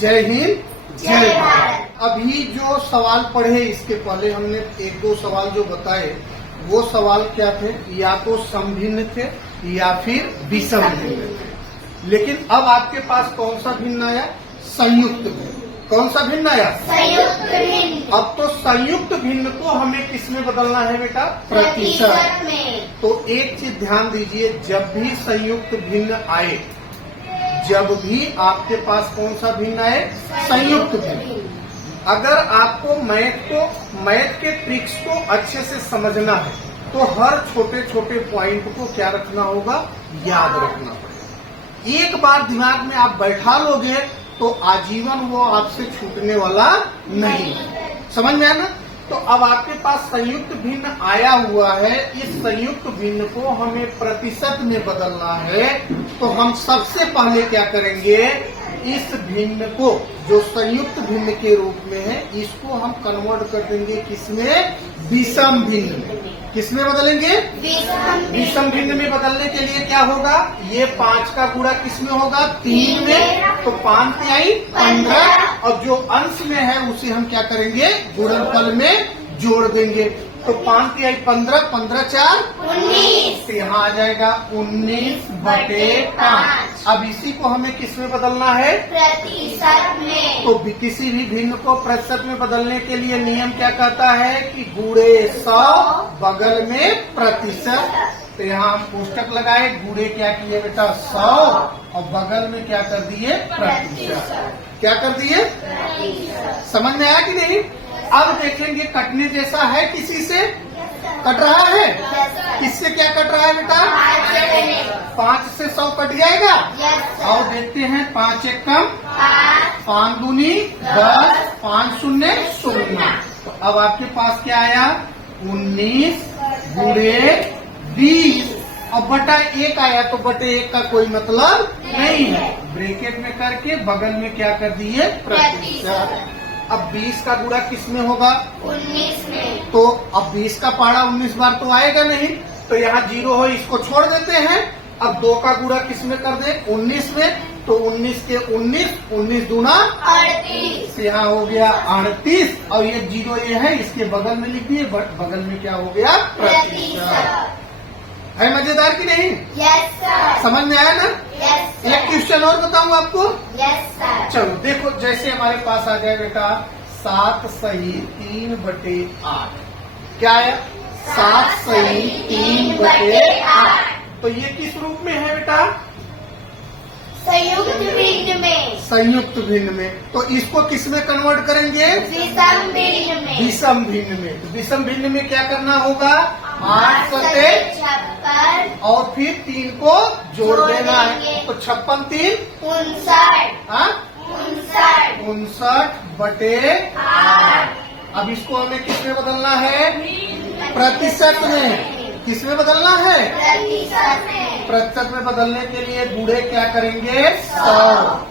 जय हिंद जय भारत। अभी जो सवाल पढ़े इसके पहले हमने एक दो सवाल जो बताए वो सवाल क्या थे, या तो समभिन्न थे या फिर विषम भिन्न थे। लेकिन अब आपके पास कौन सा भिन्न आया? संयुक्त भिन्न। कौन सा भिन्न आया? संयुक्त भिन्न। अब तो संयुक्त भिन्न को हमें किसमें बदलना है बेटा? प्रतिशत में। तो एक चीज ध्यान दीजिए, जब भी संयुक्त भिन्न आए, जब भी आपके पास कौन सा भिन्न आए? संयुक्त भिन्न। अगर आपको मैथ के ट्रिक्स को अच्छे से समझना है तो हर छोटे छोटे पॉइंट को क्या रखना होगा? याद रखना पड़ेगा। एक बार दिमाग में आप बैठा लोगे तो आजीवन वो आपसे छूटने वाला नहीं है। समझ में आया ना? तो अब आपके पास संयुक्त भिन्न आया हुआ है, इस संयुक्त भिन्न को हमें प्रतिशत में बदलना है। तो हम सबसे पहले क्या करेंगे? इस भिन्न को जो संयुक्त भिन्न के रूप में है, इसको हम कन्वर्ट कर देंगे किसमें? विषम भिन्न में। किसमें बदलेंगे? विषम भिन्न में बदलने के लिए क्या होगा? ये 5 का गुणा किसमें होगा? 3 में। तो 5 तिहाई 15, और जो अंश में है उसे हम क्या करेंगे? गुणनफल में जोड़ देंगे। तो 5 तिहाई 15, 15 4 19। तो यहाँ आ जाएगा 19/5। अब इसी को हमें किसमें बदलना है? प्रतिशत में। तो किसी भी भिन्न को प्रतिशत में बदलने के लिए नियम क्या कहता है कि गुणे 100 बगल में प्रतिशत। तो यहाँ हम कोष्टक लगाए, गुणे क्या किए बेटा? 100, और बगल में क्या कर दिए? प्रतिशत। क्या कर दिए? समझ में आया कि नहीं? अब देखेंगे कटने जैसा है, किसी से कट रहा है? किससे क्या कट रहा है बेटा? 5 से 100 कट जाएगा। और देखते हैं 5 1 कम 5 दूनी 10, 5 शून्य 0। तो अब आपके पास क्या आया? 19 गुणे 20, और बटा 1 आया। तो बटे 1 का कोई मतलब नहीं है। ब्रैकेट में करके बगल में क्या कर दिए? प्रतिशत। अब 20 का गुणा किस में होगा? 19 में। तो अब 20 का पहाड़ा 19 बार तो आएगा नहीं, तो यहाँ 0 हो, इसको छोड़ देते हैं। अब 2 का गुणा किस में कर दे? 19 में। तो 19 के 19 दूना 38। यहाँ हो गया 38, और ये 0 ये है, इसके बगल में लिख दिए, बगल में क्या हो गया? प्रतिशत। है मजेदार की नहीं? Yes sir. समझ में आया ना? यस एक क्वेश्चन और बताऊं आपको। Yes sir. चलो देखो, जैसे हमारे पास आ जाए बेटा 7 सही 3/8। क्या आया? 7 सही 3/8। तो ये किस रूप में है बेटा? संयुक्त भिन्न में। संयुक्त भिन्न में। तो इसको किस में कन्वर्ट करेंगे? विषम भिन्न में। विषम भिन्न में। तो विषम भिन्न में क्या करना होगा? 8 सते 56 और फिर 3 को जोड़ देना है। तो 56 3 59। हाँ 59। 59/8। अब इसको हमें किसमें बदलना है? प्रतिशत में। किसमें बदलना है? प्रतिशत में। प्रतिशत में बदलने के लिए गुणे क्या करेंगे? 100,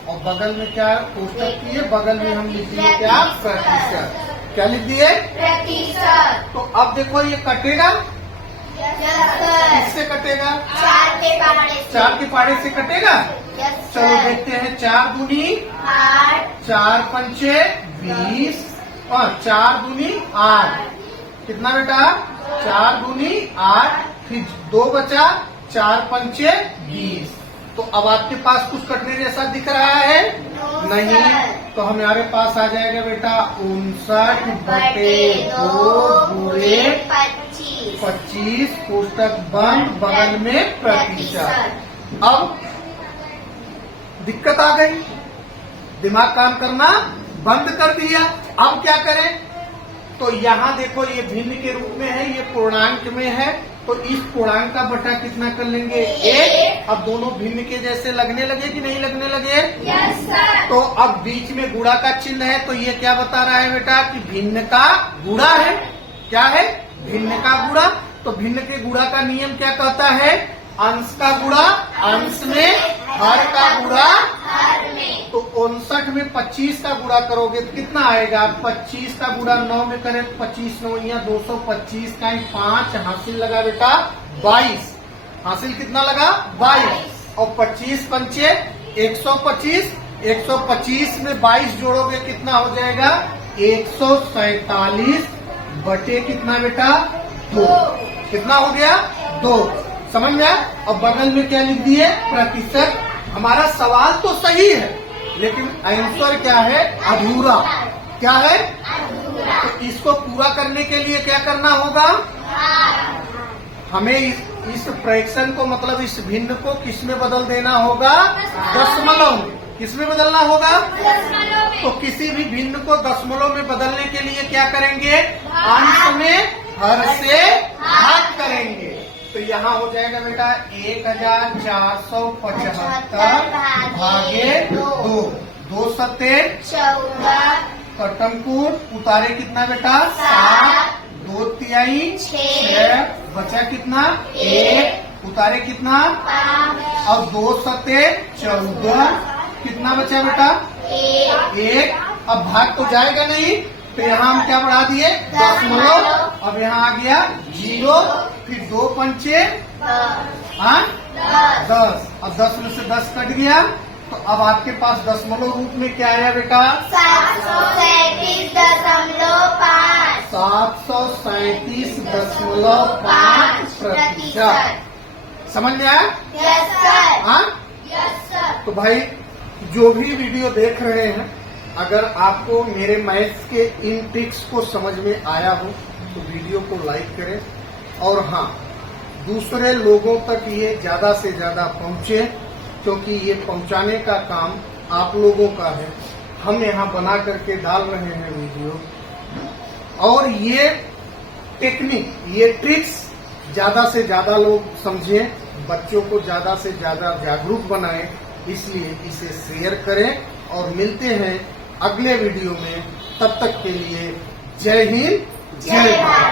और बगल में क्या कोष्टक किए? बगल में हम लिख दिए क्या? प्रतिशत। क्या लिख दिए? प्रतिशत। तो अब देखो ये कटेगा, यस सर। किससे कटेगा? 4 के पहाड़े से। 4 के पहाड़े से कटेगा। यस चलो सर। देखते हैं। 4 दूनी 8। 4 पंचे 20, और 4 दूनी 8। कितना बेटा? 4 दूनी 8, फिर 2 बचा, 4 पंचे 20। तो अब आपके पास कुछ कटने जैसा दिख रहा है? नहीं। तो हमारे पास आ जाएगा बेटा 59/2 गुणे 25, कोष्टक बंद, बगल में प्रतिशत। अब दिक्कत आ गई, दिमाग काम करना बंद कर दिया। अब क्या करें? तो यहाँ देखो, ये भिन्न के रूप में है, ये पूर्णांक में है, तो इस पूर्णांक का बटा कितना कर लेंगे? 1। अब दोनों भिन्न के जैसे लगने लगे कि नहीं लगने लगे? Yes sir. तो अब बीच में गुणा का चिन्ह है, तो ये क्या बता रहा है बेटा? कि भिन्न का गुणा है। क्या है? भिन्न का गुणा। तो भिन्न के गुणा का नियम क्या कहता है? अंश का गुणा अंश में, हर का गुणा हर में। तो 59 में 25 का गुणा करोगे तो कितना आएगा? 25 का गुणा 9 में करें तो 25 9 या 225 का 5 हासिल लगा बेटा 22। हासिल कितना लगा? 22। और 25 पंचे 125, 125 में 22 जोड़ोगे कितना हो जाएगा? 147 बटे कितना बेटा? 2। कितना हो गया? 2। समझ में आया? और बगल में क्या लिख दिए? प्रतिशत। हमारा सवाल तो सही है, लेकिन आंसर क्या है? अधूरा। क्या है? तो इसको पूरा करने के लिए क्या करना होगा? हमें इस फ्रैक्शन को, मतलब इस भिन्न को किस में बदल देना होगा? दशमलव में। किस में बदलना होगा? तो किसी भी भिन्न को दशमलव में बदलने के लिए क्या करेंगे? अंश में हर से भाग करेंगे। तो यहाँ हो जाएगा बेटा 1475 भागे 2। 2 सत्ते 14 कटमकूट उतारे कितना बेटा? 7। 2 तिहाई 6 बचा कितना? 1 उतारे कितना? 5 और 2 सत्ते 14 कितना बचा बेटा? 1। अब भाग तो जाएगा नहीं, तो यहाँ हम क्या बढ़ा दिए? दशमलव। अब यहाँ आ गया 0, फिर 2 पंचे 10। अब 10 में से 10 कट गया, तो अब आपके पास दशमलव रूप में क्या आया बेटा? 737.5%। समझ में आया? Yes sir. हाँ? Yes sir. तो भाई जो भी वीडियो देख रहे हैं, अगर आपको मेरे मैथ्स के इन ट्रिक्स को समझ में आया हो तो वीडियो को लाइक करें, और हाँ, दूसरे लोगों तक ये ज्यादा से ज्यादा पहुंचे, क्योंकि ये पहुंचाने का काम आप लोगों का है। हम यहाँ बना करके डाल रहे हैं वीडियो, और ये टेक्निक, ये ट्रिक्स ज्यादा से ज्यादा लोग समझें, बच्चों को ज्यादा से ज्यादा जागरूक बनाएं, इसलिए इसे शेयर करें। और मिलते हैं अगले वीडियो में, तब तक के लिए जय हिंद, जय भारत।